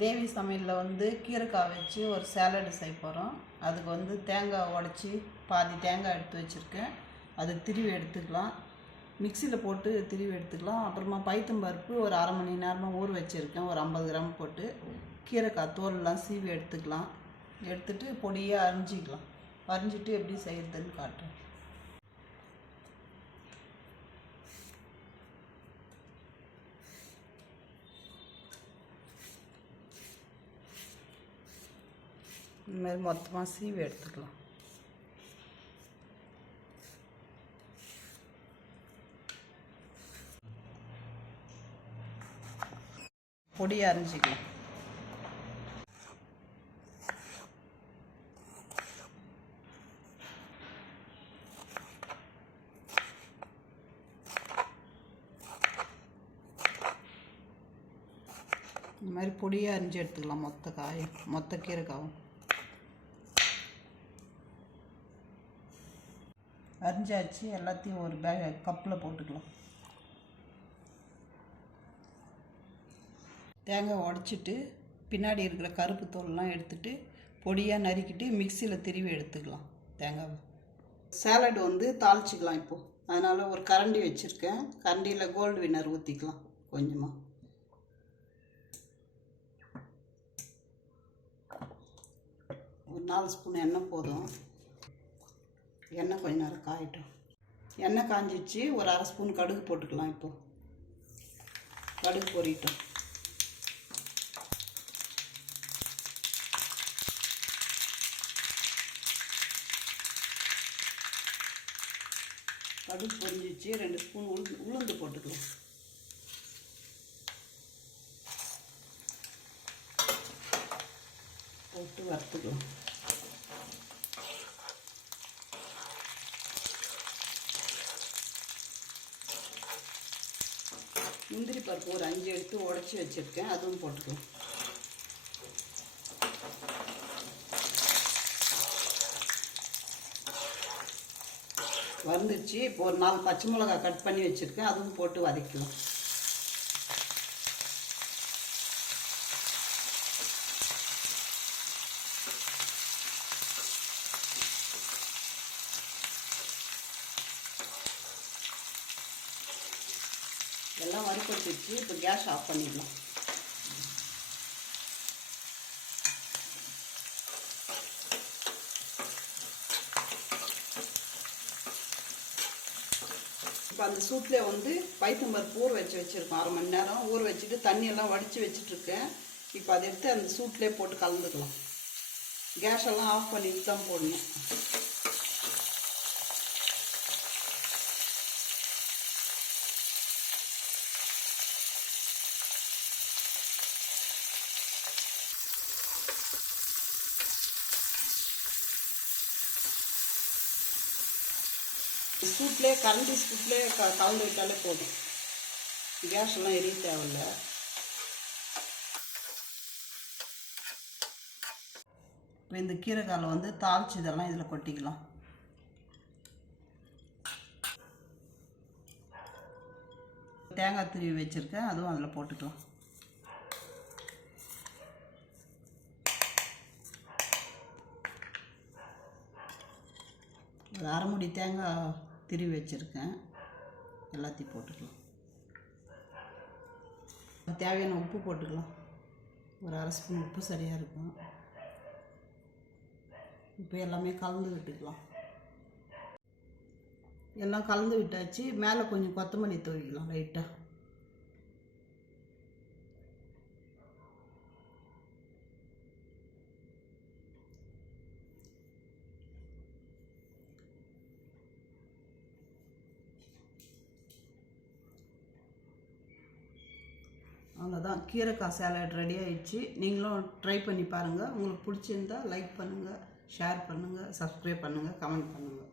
தேவி சமையலில் வந்து கீரைக்காய் வச்சு ஒரு சேலடு செய்ய போகிறோம். அதுக்கு வந்து தேங்காய் உடச்சி பாதி தேங்காய் எடுத்து வச்சுருக்கேன். அது திருவி எடுத்துக்கலாம், மிக்சியில் போட்டு திருவி எடுத்துக்கலாம். அப்புறமா பைத்தம்பருப்பு ஒரு அரை மணி நேரமாக ஊற வச்சுருக்கேன், ஒரு 50 கிராம் போட்டு. கீரைக்காய் தோலெலாம் சீவி எடுத்துக்கலாம். எடுத்துகிட்டு பொடியாக அரிஞ்சிக்கலாம். அரிஞ்சிட்டு எப்படி செய்கிறதுன்னு காட்டுறேன். இந்த மாதிரி மொத்தமாக சீவி எடுத்துக்கலாம். பொடியை அரிஞ்சிக்கலாம். இந்த மாதிரி பொடியாக அரிஞ்சு எடுத்துக்கலாம். மொத்த கீரைக்காவும் அரிஞ்சாச்சு. எல்லாத்தையும் ஒரு கப்பில் போட்டுக்கலாம். தேங்காய் உடச்சிட்டு பின்னாடி இருக்கிற கருப்பு தோல்லாம் எடுத்துட்டு பொடியாக நறுக்கிட்டு மிக்சியில் திருவி எடுத்துக்கலாம். தேங்காவை சாலட் வந்து தாளிச்சிக்கலாம். இப்போது அதனால் ஒரு கரண்டி வச்சுருக்கேன். கரண்டியில் கோல்டு வின்னர் ஊற்றிக்கலாம். கொஞ்சமாக ஒரு 4 ஸ்பூன் எண்ணெய் போதும். எண்ணெய் கொஞ்ச நேரம் காயட்டும். எண்ணெய் காஞ்சிச்சு. ஒரு அரை ஸ்பூன் கடுகு போட்டுக்கலாம். இப்போது கடுகு பொரியட்டும். கடுகு பொரிஞ்சிச்சு. 2 ஸ்பூன் உளுந்து போட்டுக்கலாம். போட்டு வறுத்துக்கலாம். முந்திரி பருப்பு ஒரு 5 எடுத்து உடச்சி வச்சுருக்கேன், அதுவும் போட்டுக்கலாம். வந்துடுச்சு. இப்போ ஒரு 4 பச்சை மிளகாய் கட் பண்ணி வச்சுருக்கேன், அதுவும் போட்டு வதக்கலாம். எல்லாம் வறுப்பட்டுச்சு. இப்போ கேஸ் ஆஃப் பண்ணிடலாம். இப்போ அந்த சூட்டில் வந்து பைத்தம்பருப்பு ஊற வச்சுருக்கோம். அரை மணி நேரம் ஊற வச்சுட்டு தண்ணியெல்லாம் வடித்து வச்சுட்ருக்கேன். இப்போ அதை எடுத்து அந்த சூட்லேயே போட்டு கலந்துக்கலாம். கேஸ் எல்லாம் ஆஃப் பண்ணிட்டு தான் போடணும். சூட்லேயே கரண்டி சூட்லேயே கலந்து விட்டாலே போதும். கேஸ் எல்லாம் எரிய தேவையில்லை. இப்போ இந்த கீரைக்காலை வந்து தாளிச்சு இதெல்லாம் இதில் கொட்டிக்கலாம். தேங்காய் துருவி வச்சுருக்கேன், அதுவும் அதில் போட்டுக்கலாம். ஒரு அரை மூடி தேங்காய் திருவி வச்சுருக்கேன், எல்லாத்தையும் போட்டுக்கலாம். தேவையான உப்பு போட்டுக்கலாம். ஒரு அரை ஸ்பூன் உப்பு சரியாக இருக்கும். இப்போ எல்லாமே கலந்து விட்டுக்கலாம். எல்லாம் கலந்து விட்டாச்சு. மேலே கொஞ்சம் கொத்தமல்லி தூவிக்கலாம் லைட்டாக. அவ்வளோதான், கீரைக்காய் சேலட் ரெடி ஆகிடுச்சு. நீங்களும் ட்ரை பண்ணி பாருங்கள். உங்களுக்கு பிடிச்சிருந்தால் லைக் பண்ணுங்கள், ஷேர் பண்ணுங்கள், சப்ஸ்கிரைப் பண்ணுங்கள், கமெண்ட் பண்ணுங்கள்.